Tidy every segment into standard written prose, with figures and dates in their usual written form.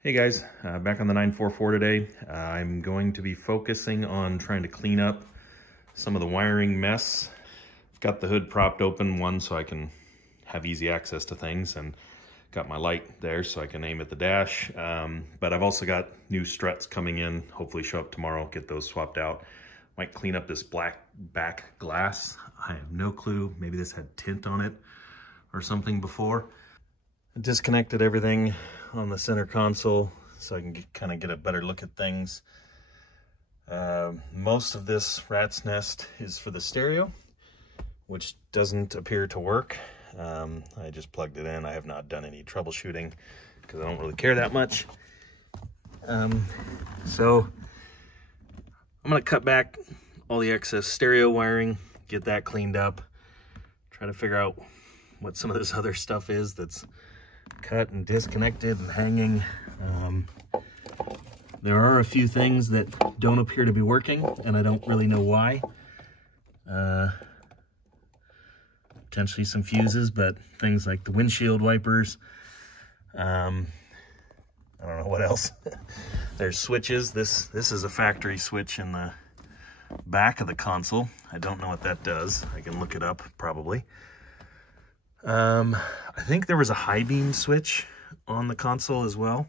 Hey guys, back on the 944 today. I'm going to be focusing on trying to clean up some of the wiring mess. I've got the hood propped open, one so I can have easy access to things, and got my light there so I can aim at the dash. But I've also got new struts coming in, hopefully show up tomorrow, get those swapped out. Might clean up this black back glass. I have no clue, maybe this had tint on it or something before. I disconnected everything on the center console so I can kind of get a better look at things. Most of this rat's nest is for the stereo, which doesn't appear to work. I just plugged it in. I have not done any troubleshooting because I don't really care that much. So I'm going to cut back all the excess stereo wiring, get that cleaned up, try to figure out what some of this other stuff is that's cut and disconnected and hanging. There are a few things that don't appear to be working, and I don't really know why. Potentially some fuses, but things like the windshield wipers. I don't know what else. There's switches. This is a factory switch in the back of the console. I don't know what that does. I can look it up probably. I think there was a high beam switch on the console as well.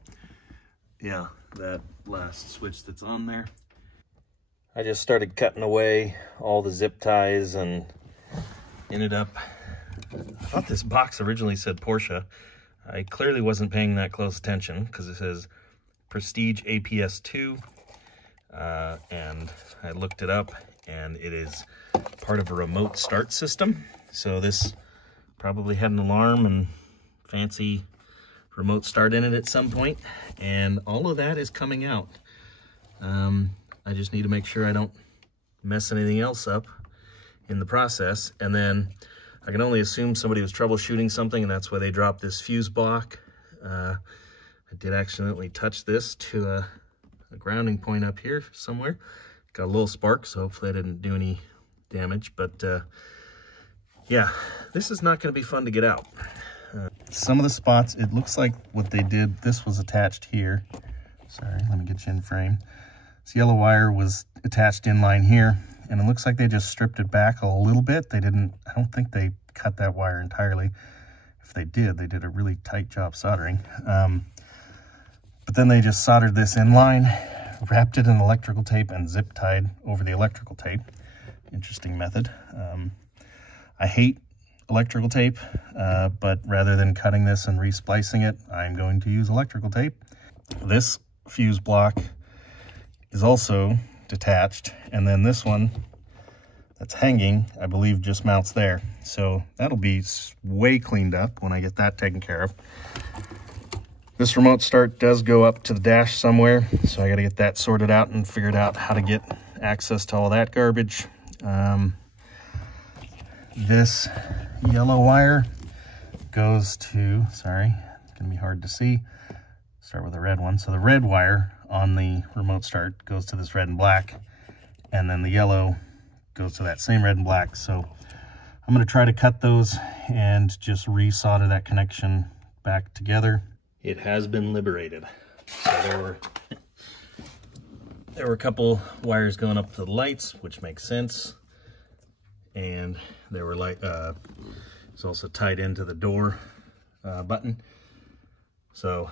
Yeah, that last switch that's on there. I just started cutting away all the zip ties and ended up, I thought this box originally said Porsche. I clearly wasn't paying that close attention because it says Prestige APS 2. And I looked it up, and it is part of a remote start system. So this probably had an alarm and fancy remote start in it at some point, and all of that is coming out. I just need to make sure I don't mess anything else up in the process, and then I can only assume somebody was troubleshooting something, and that's why they dropped this fuse block. I did accidentally touch this to a grounding point up here somewhere. Got a little spark, so hopefully I didn't do any damage, but yeah, this is not going to be fun to get out. Some of the spots, it looks like what they did, this was attached here. Sorry, let me get you in frame. This yellow wire was attached in line here, and it looks like they just stripped it back a little bit. They didn't, I don't think they cut that wire entirely. If they did a really tight job soldering. But then they just soldered this in line, wrapped it in electrical tape, and zip tied over the electrical tape. Interesting method. I hate electrical tape, but rather than cutting this and resplicing it, I'm going to use electrical tape. This fuse block is also detached, and then this one that's hanging, I believe, just mounts there. So that'll be way cleaned up when I get that taken care of. This remote start does go up to the dash somewhere, so I got to get that sorted out and figured out how to get access to all that garbage. This yellow wire goes to, sorry, it's gonna be hard to see. Start with the red one. So the red wire on the remote start goes to this red and black, and then the yellow goes to that same red and black. So I'm gonna try to cut those and just resolder that connection back together. It has been liberated. So there were a couple wires going up to the lights, which makes sense. And there were it's also tied into the door button. So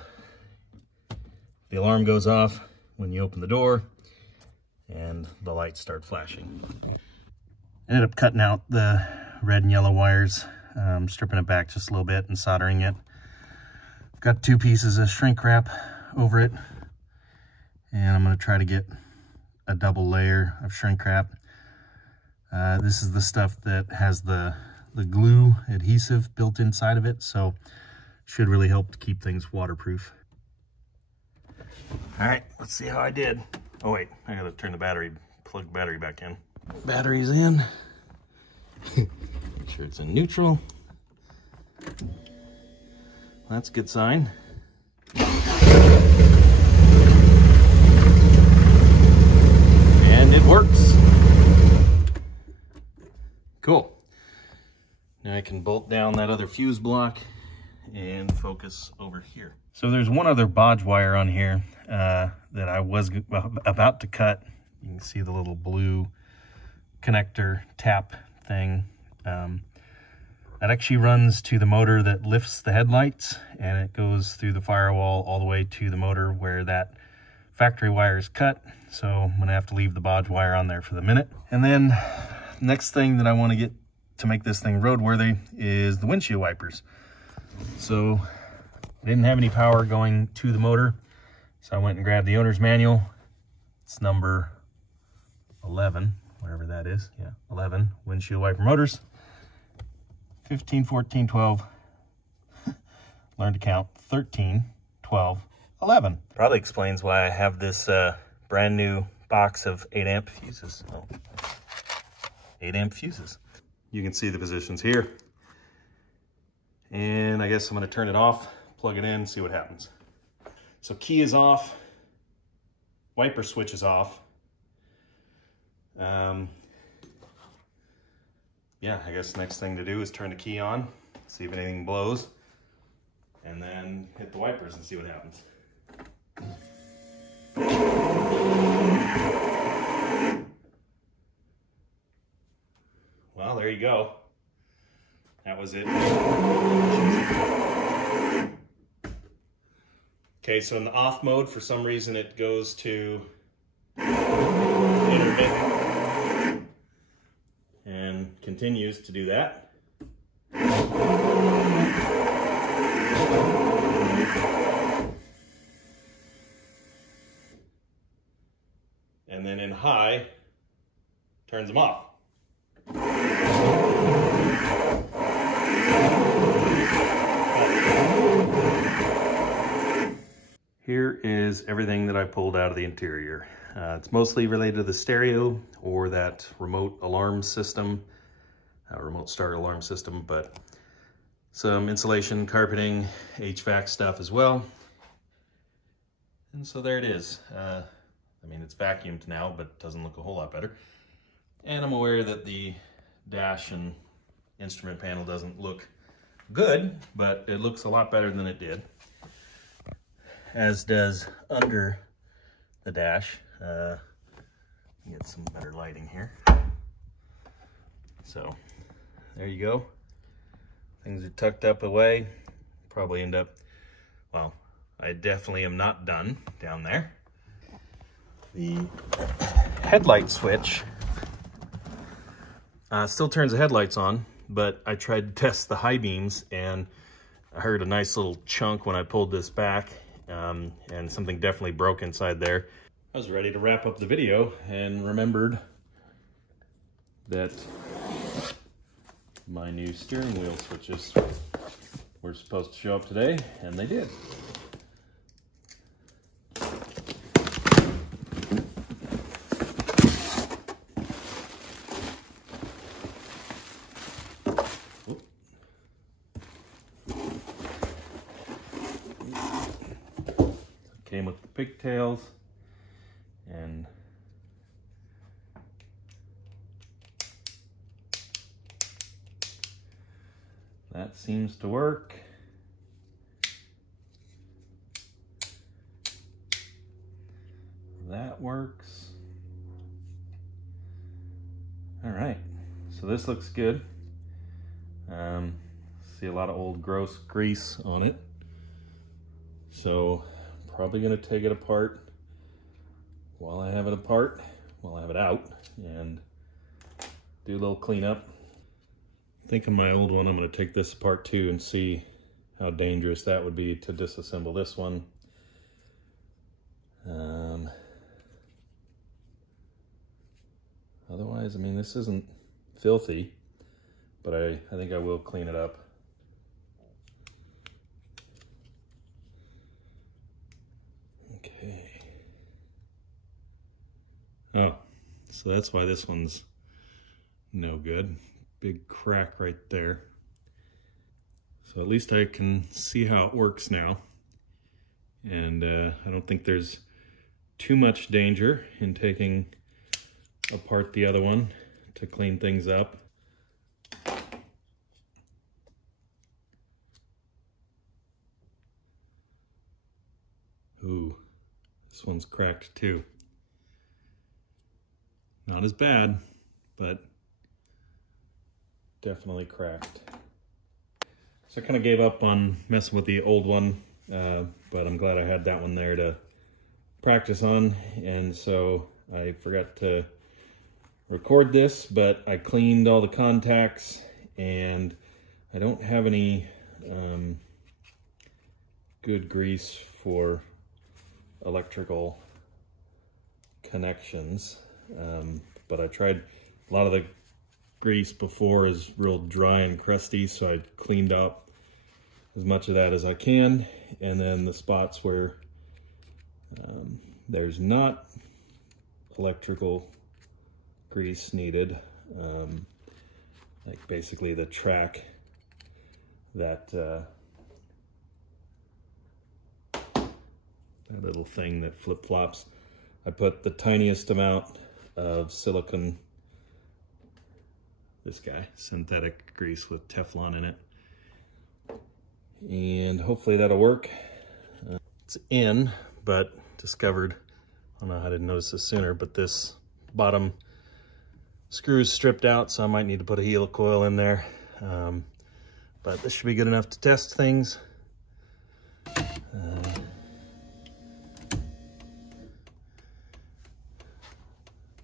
the alarm goes off when you open the door and the lights start flashing. Ended up cutting out the red and yellow wires, stripping it back just a little bit and soldering it. I've got 2 pieces of shrink wrap over it, and I'm going to try to get a double layer of shrink wrap. This is the stuff that has the glue adhesive built inside of it, so should really help to keep things waterproof. All right, let's see how I did. Oh wait, I gotta turn the battery, plug the battery back in. Battery's in. Make sure it's in neutral. That's a good sign. And it works. Cool. Now I can bolt down that other fuse block and focus over here. So there's one other bodge wire on here that I was about to cut. You can see the little blue connector tap thing. That actually runs to the motor that lifts the headlights, and it goes through the firewall all the way to the motor where that factory wire is cut. So I'm gonna have to leave the bodge wire on there for the minute. And then next thing that I want to get to make this thing roadworthy is the windshield wipers. So I didn't have any power going to the motor, so I went and grabbed the owner's manual. It's number 11, whatever that is. Yeah, 11 windshield wiper motors. 15, 14, 12, learn to count, 13, 12, 11. Probably explains why I have this brand new box of 8 amp fuses. Oh, 8 amp fuses. You can see the positions here. And I guess I'm gonna turn it off, plug it in, see what happens. So key is off, wiper switch is off. Yeah, I guess the next thing to do is turn the key on, see if anything blows, and then hit the wipers and see what happens. Well, there you go. That was it. Okay, so in the off mode, for some reason it goes to intermittent. And continues to do that. And then in high, turns them off. Here is everything that I pulled out of the interior. It's mostly related to the stereo or that remote alarm system, remote start alarm system, but some insulation, carpeting, HVAC stuff as well. And so there it is. I mean, it's vacuumed now, but doesn't look a whole lot better. And I'm aware that the dash and instrument panel doesn't look good, but it looks a lot better than it did. As does under the dash. Get some better lighting here. So there you go. Things are tucked up away. Probably end up, well, I definitely am not done down there. The headlight switch still turns the headlights on, but I tried to test the high beams and I heard a nice little chunk when I pulled this back, and something definitely broke inside there. I was ready to wrap up the video and remembered that my new steering wheel switches were supposed to show up today, and they did. Came with the pigtails. And that seems to work. That works. All right, so this looks good. See a lot of old gross grease on it. So probably gonna take it apart while I have it apart, while I have it out, and do a little cleanup. I think on my old one, I'm gonna take this apart too and see how dangerous that would be to disassemble this one. Otherwise, I mean, this isn't filthy, but I think I will clean it up. Okay. Oh, so that's why this one's no good. Big crack right there. So at least I can see how it works now. And I don't think there's too much danger in taking apart the other one to clean things up. This one's cracked too. Not as bad, but definitely cracked. So I kind of gave up on messing with the old one, but I'm glad I had that one there to practice on. And so I forgot to record this, but I cleaned all the contacts, and I don't have any good grease for electrical connections, but I tried. A lot of the grease before is real dry and crusty, so I cleaned up as much of that as I can, and then the spots where there's not electrical grease needed, like basically the track that that little thing that flip-flops. I put the tiniest amount of silicone, this guy, synthetic grease with Teflon in it. And hopefully that'll work. It's in, but discovered, I don't know how I didn't notice this sooner, but this bottom screw is stripped out, so I might need to put a helicoil in there. But this should be good enough to test things.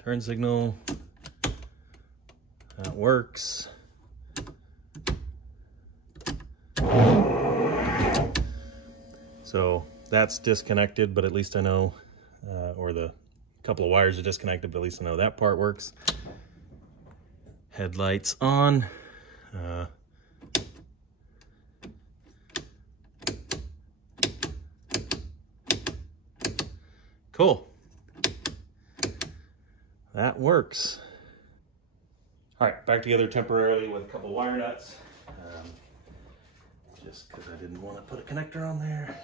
Turn signal, that works. So that's disconnected, but at least I know, or the couple of wires are disconnected, but at least I know that part works. Headlights on. Cool. That works. All right, back together temporarily with a couple of wire nuts. Just because I didn't want to put a connector on there.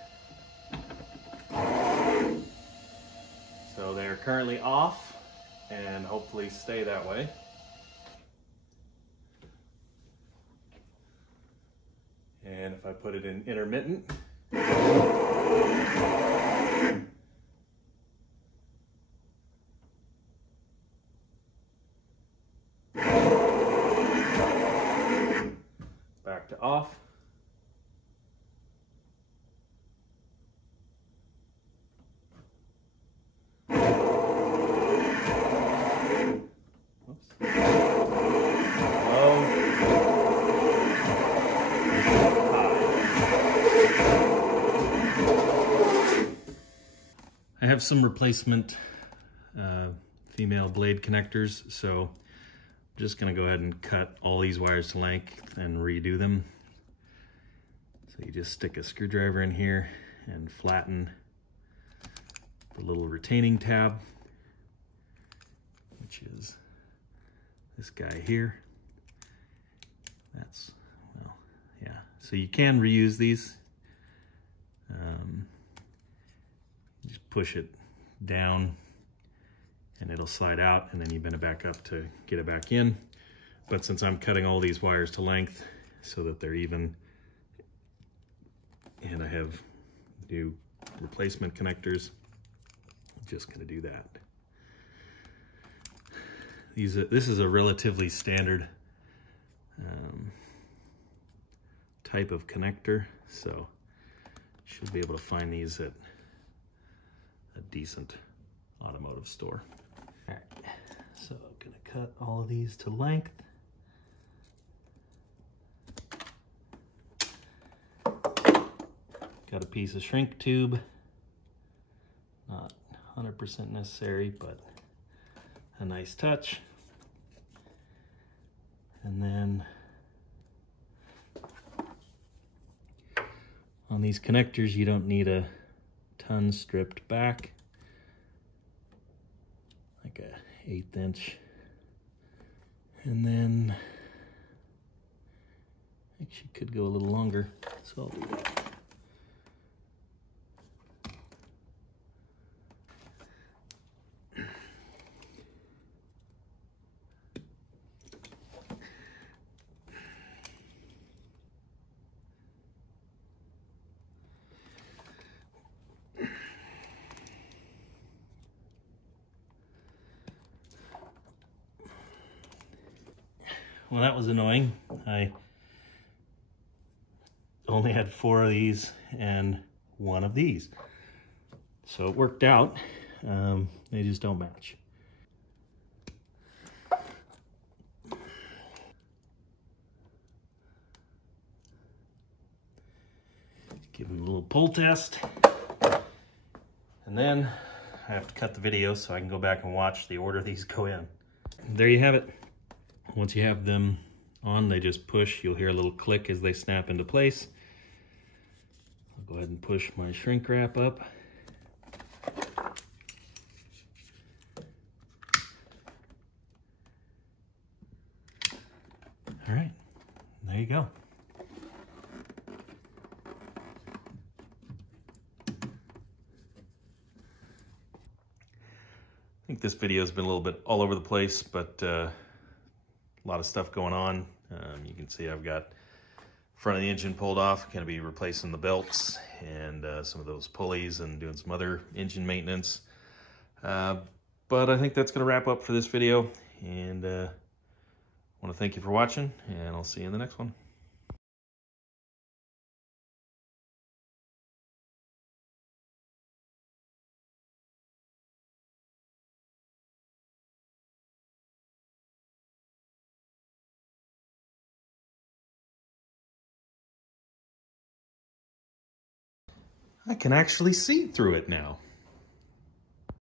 So they're currently off and hopefully stay that way. And if I put it in intermittent, back to off. I have some replacement female blade connectors, so I'm just going to go ahead and cut all these wires to length and redo them. So you just stick a screwdriver in here and flatten the little retaining tab, which is this guy here. That's, well, yeah. So you can reuse these. Just push it down and it'll slide out, and then you bend it back up to get it back in. But since I'm cutting all these wires to length so that they're even, and I have new replacement connectors, I'm just gonna do that. This is a relatively standard type of connector, so should be able to find these at a decent automotive store. All right, so I'm gonna cut all of these to length. Got a piece of shrink tube, not 100% necessary, but a nice touch. And then on these connectors, you don't need a ton stripped back, like a 1/8 inch. And then actually could go a little longer, so I'll do that. Well, that was annoying. I only had 4 of these and 1 of these. So it worked out. They just don't match. Give them a little pull test. And then I have to cut the video so I can go back and watch the order these go in. There you have it. Once you have them on, they just push. You'll hear a little click as they snap into place. I'll go ahead and push my shrink wrap up. All right, there you go. I think this video has been a little bit all over the place, but a lot of stuff going on. You can see I've got front of the engine pulled off. Going to be replacing the belts and some of those pulleys and doing some other engine maintenance. But I think that's going to wrap up for this video, and I want to thank you for watching, and I'll see you in the next one. I can actually see through it now.